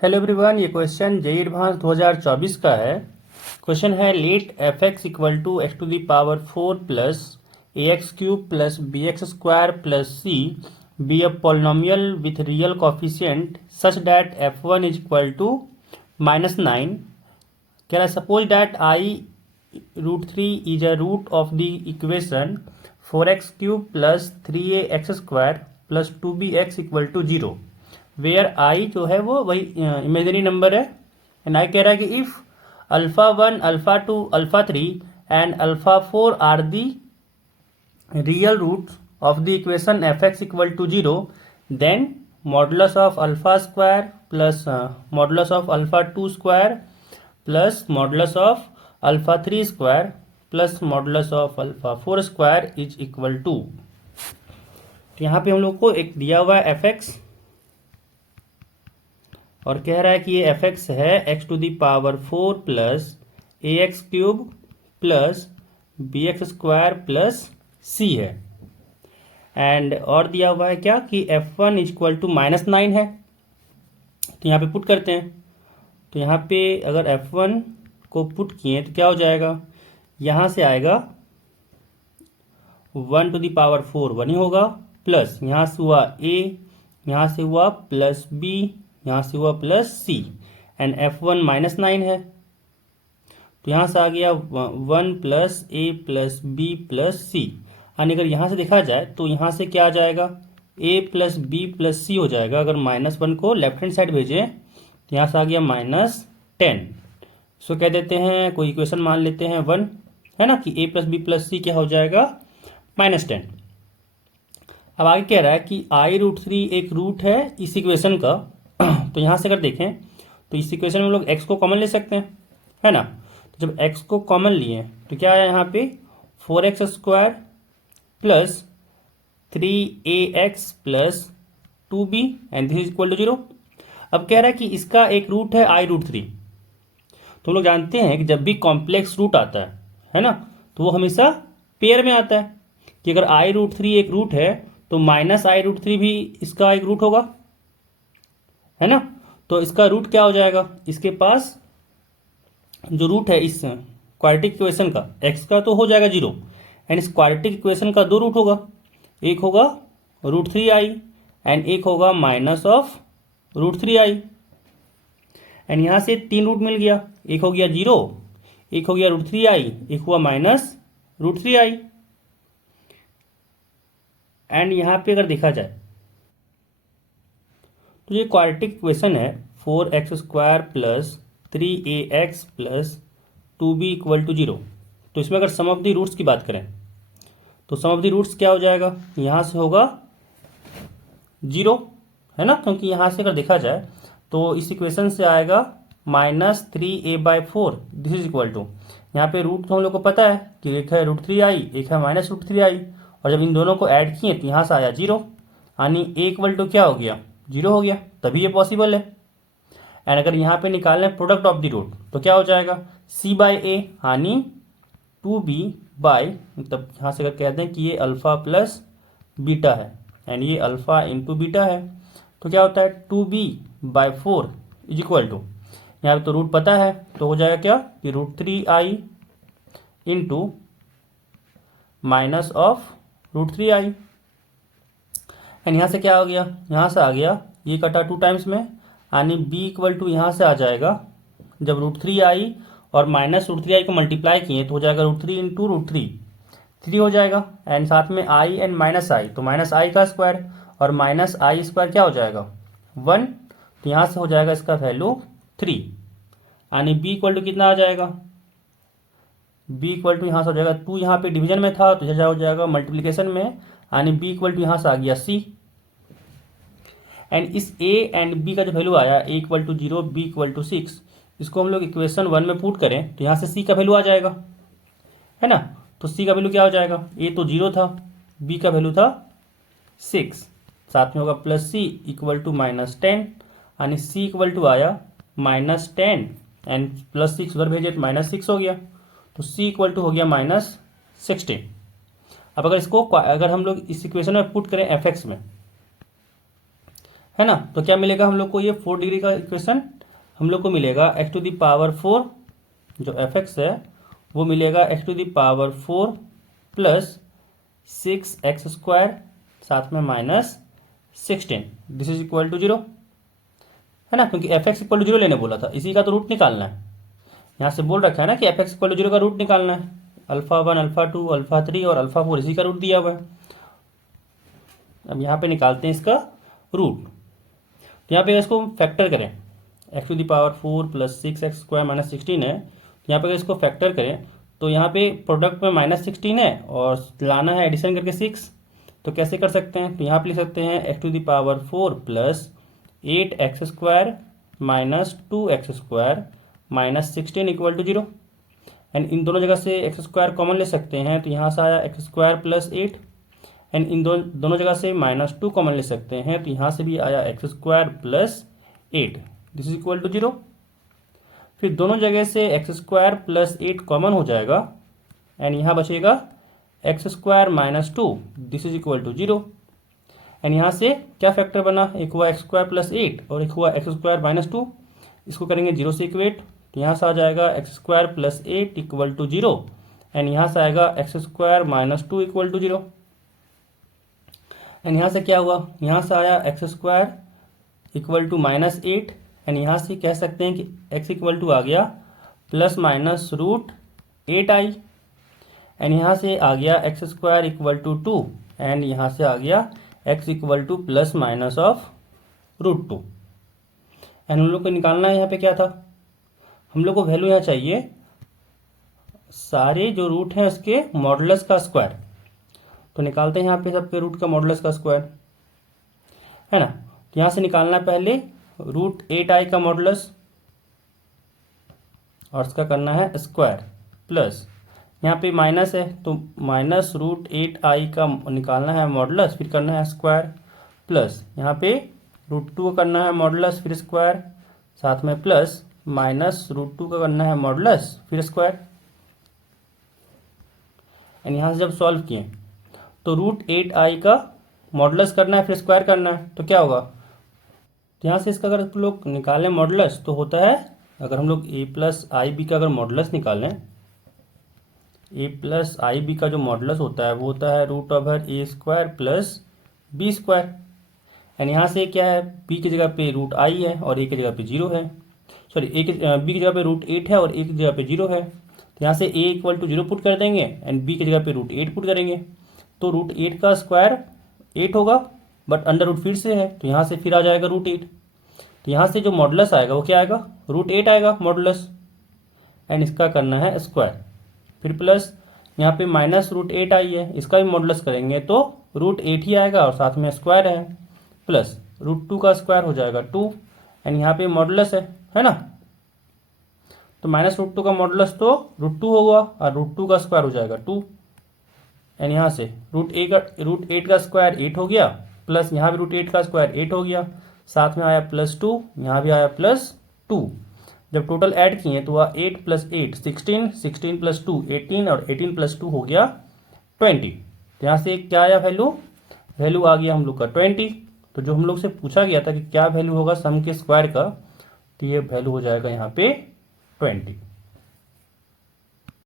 Hello everyone, ये question JEE advanced 2024 का है। क्वेश्चन है let f x equal to x to the power 4 plus a x cube plus b x square plus c be a polynomial with real coefficient such that f one is equal to -9। कह रहा है suppose that i √3 is a root of the equation 4x cube plus 3a x square plus 2bx equal to 0 where I जो है वो वही imaginary number है। And i कह रहा है कि if α1 α2 α3 and α4 are the real root of the equation f x equal to 0 then modulus of alpha square plus modulus of α2 square plus modulus of α3 square plus modulus of α4 square is equal to. तो यहाँ पे हम लोग को एक दिया हुआ है एफ एक्स और कह रहा है कि ये एफ एक्स है x to the power 4 plus a x cube plus b x square plus c है। एंड और दिया हुआ है क्या कि f one is equal to -9 है। तो यहाँ पे पुट करते हैं। तो यहाँ पे अगर एफ वन को पुट किए तो क्या हो जाएगा, यहाँ से आएगा 1 टू दी पावर 4 1 ही होगा, प्लस यहाँ से हुआ ए, यहाँ से हुआ प्लस बी, यहाँ से हुआ plus c, and f one -9 है। तो यहाँ से आ गया 1 plus a plus b plus c. यानी अगर यहाँ से देखा जाए तो यहाँ से क्या आ जाएगा, ए प्लस बी प्लस सी हो जाएगा। अगर -1 को लेफ्ट हैंड साइड भेजें तो यहाँ से आ गया -10। इसको कह देते हैं, कोई इक्वेशन मान लेते हैं 1, है ना, कि ए प्लस बी प्लस सी क्या हो जाएगा, -10। अब आगे कह रहा है कि i√3 एक रूट है इस इक्वेशन का। तो यहाँ से अगर देखें तो इस इक्वेशन में हम लोग x को कॉमन ले सकते हैं, है ना। तो जब x को कॉमन लिए तो क्या आया यहाँ पे 4x square plus 3ax plus 2b and this is equal to 0। अब कह रहा है कि इसका एक रूट है i√3। तो हम लोग जानते हैं कि जब भी कॉम्प्लेक्स रूट आता है ना, तो वो हमेशा पेयर में आता है। कि अगर i√3 एक रूट है तो -i√3 भी इसका एक रूट होगा, है ना। तो इसका रूट क्या हो जाएगा, इसके पास जो रूट है इस क्वाड्रेटिक इक्वेशन का x का तो हो जाएगा 0, एंड इस क्वाड्रेटिक इक्वेशन का 2 रूट होगा। एक होगा √3i एंड एक होगा -√3i। एंड यहाँ से 3 रूट मिल गया, एक हो गया 0, एक हो गया √3i, एक हुआ -√3i। एंड यहाँ पे अगर देखा जाए तो ये क्वाड्रेटिक इक्वेशन है 4x square plus 3ax plus 2b equal to 0। तो इसमें अगर सम ऑफ दी रूट्स की बात करें तो सम ऑफ दी रूट्स क्या हो जाएगा, यहाँ से होगा 0, है ना, क्योंकि यहाँ से अगर देखा जाए तो इस इक्वेशन से आएगा -3a/4 this is equal to, यहाँ पे रूट तो हम लोग को पता है कि एक है √3i एक है -√3i, और जब इन दोनों को ऐड किए तो यहाँ से आया 0, यानी a इक्वल टू क्या हो गया, 0 हो गया, तभी ये पॉसिबल है। एंड अगर यहाँ पे निकालना है प्रोडक्ट ऑफ द रूट तो क्या हो जाएगा, c/a यानी 2b बाई, मतलब यहाँ से अगर कहते हैं कि ये अल्फा प्लस बीटा है एंड ये अल्फा इंटू बीटा है, तो क्या होता है 2b/4 इज इक्वल टू, यहाँ पे तो रूट पता है तो हो जाएगा क्या कि √3i into minus of √3i। And यहाँ से क्या हो गया, यहाँ से आ गया ये कटा 2 टाइम्स में, यानी b इक्वल टू यहाँ से आ जाएगा, जब √3i और -√3i को मल्टीप्लाई किए तो हो जाएगा √3 इंटू √3, 3 हो जाएगा। एंड साथ में i एंड -i, तो -i का स्क्वायर और -i स्क्वायर क्या हो जाएगा 1, तो यहाँ से हो जाएगा इसका वैल्यू 3, यानी b इक्वल टू कितना आ जाएगा, b इक्वल टू यहाँ से हो जाएगा 2, यहाँ पे डिवीजन में था तो यह हो जाएगा मल्टीप्लिकेशन में, यानी b इक्वल टू यहाँ से आ गया c। एंड इस a एंड b का जो वैल्यू आया a equal to 0 b equal to 6, इसको हम लोग इक्वेशन 1 में पुट करें तो यहाँ से c का वैल्यू आ जाएगा, है ना। तो c का वैल्यू क्या हो जाएगा, a तो 0 था, b का वैल्यू था 6, साथ में होगा प्लस c इक्वल टू -10, यानी c इक्वल टू आया -10 एंड प्लस 6 उधर भेजे तो -6 हो गया, तो c इक्वल टू हो गया -16। अब अगर इसको अगर हम लोग इस इक्वेशन में पुट करें एफ एक्स में, है ना। तो क्या मिलेगा हम लोग को, ये 4 डिग्री का इक्वेशन हम लोग को मिलेगा x टू दी पावर 4 जो fx है वो मिलेगा x to the power 4 plus 6x² साथ में minus 16, this is equal to 0, है ना, क्योंकि fx इक्वल टू 0 लेने बोला था, इसी का तो रूट निकालना है। यहाँ से बोल रखा है ना कि fx इक्वल टू 0 का रूट निकालना है, अल्फा 1 अल्फा 2 अल्फा 3 और अल्फा 4 इसी का रूट दिया हुआ है। अब यहाँ पे निकालते हैं इसका रूट। तो यहाँ पे इसको फैक्टर करें, x to the power 4 plus 6x² minus 16 है। तो यहाँ पे अगर इसको फैक्टर करें तो यहाँ पे प्रोडक्ट में माइनस 16 है और लाना है एडिशन करके 6, तो कैसे कर सकते हैं, तो यहाँ पे लिख सकते हैं x to the power 4 plus 8x² minus 2x² minus 16 equal to 0। And इन दोनों जगह से x² कॉमन ले सकते हैं, तो यहाँ से आया x² प्लस 8, एंड इन दोनों जगह से -2 कॉमन ले सकते हैं, तो यहाँ से भी आया x² plus 8, this is equal to 0। फिर दोनों जगह से x² प्लस 8 कॉमन हो जाएगा एंड यहाँ बचेगा x² minus 2, this is equal to 0। And यहाँ से क्या फैक्टर बना, एक हुआ x² प्लस 8 और एक हुआ x² माइनस 2, इसको करेंगे 0 से इक्वेट, तो यहाँ से आ जाएगा x² plus 8 equal to 0 and यहाँ से आएगा x² minus 2 equal to 0। And यहाँ से क्या हुआ, यहाँ से आया x² equal to minus 8 and यहाँ से कह सकते हैं कि x इक्वल टू आ गया plus minus root 8i and यहाँ से आ गया x² इक्वल टू 2 एंड यहाँ से आ गया x equal to plus minus of root 2। And हम लोग को निकालना है यहाँ पे क्या था, हम लोग को वैल्यू यहाँ चाहिए सारे जो रूट हैं उसके मॉडुलस का स्क्वायर। तो निकालते हैं यहाँ पे सबके रूट का मॉडुलस का स्क्वायर, है ना। तो यहाँ से निकालना पहले रूट 8i का मॉडुलस और इसका करना है स्क्वायर, प्लस यहाँ पे माइनस है तो माइनस रूट 8i का निकालना है मॉडुलस, फिर करना है स्क्वायर, प्लस यहाँ पे रूट 2 का करना है मॉडुलस फिर स्क्वायर, साथ में प्लस माइनस रूट 2 का करना है मॉडुलस फिर स्क्वायर। एंड यहाँ से जब सॉल्व किए तो रूट 8i का मॉडुलस करना है फिर स्क्वायर करना है, तो क्या होगा, तो यहाँ से इसका अगर हम लोग निकालें मॉडुलस तो होता है, अगर हम लोग a प्लस आई बी का अगर मॉडुलस निकालें, a प्लस आई बी का जो मॉडुलस होता है वो होता है root over a² plus b²। And यहाँ से क्या है, b की जगह पे रूट i है और a की जगह पे 0 है, सॉरी b की जगह पे रूट 8 है और a की जगह पे 0 है, तो यहाँ से a इक्वल टू 0 पुट कर देंगे एंड b की जगह पे रूट 8 पुट करेंगे, तो रूट 8 का स्क्वायर 8 होगा बट अंडर रूट फिर से है, तो यहाँ से फिर आ जाएगा रूट 8, तो यहाँ से जो मॉडुलस आएगा वो क्या आएगा, रूट 8 आएगा मॉडुलस एंड इसका करना है स्क्वायर, फिर प्लस यहाँ पे माइनस रूट 8i है, इसका भी मॉडुलस करेंगे तो रूट 8 ही आएगा और साथ में स्क्वायर है, प्लस रूट 2 का स्क्वायर हो जाएगा 2 एंड यहाँ पे मॉडुलस है ना, तो माइनस रूट 2 का मॉडुलस तो रूट 2 होगा और रूट 2 का स्क्वायर हो जाएगा 2 एंड यहाँ से रूट 8 का स्क्वायर 8 हो गया, प्लस यहाँ भी रूट 8 का स्क्वायर 8 हो गया, साथ में आया प्लस 2, यहाँ भी आया प्लस 2, जब टोटल ऐड किए तो वह 8 प्लस 8 16, 16 प्लस 2 18 और 18 प्लस 2 हो गया 20। तो यहाँ से क्या आया वैल्यू आ गया हम लोग का 20। तो जो हम लोग से पूछा गया था कि क्या वैल्यू होगा सम के स्क्वायर का, तो ये वैल्यू हो जाएगा यहाँ पे 20।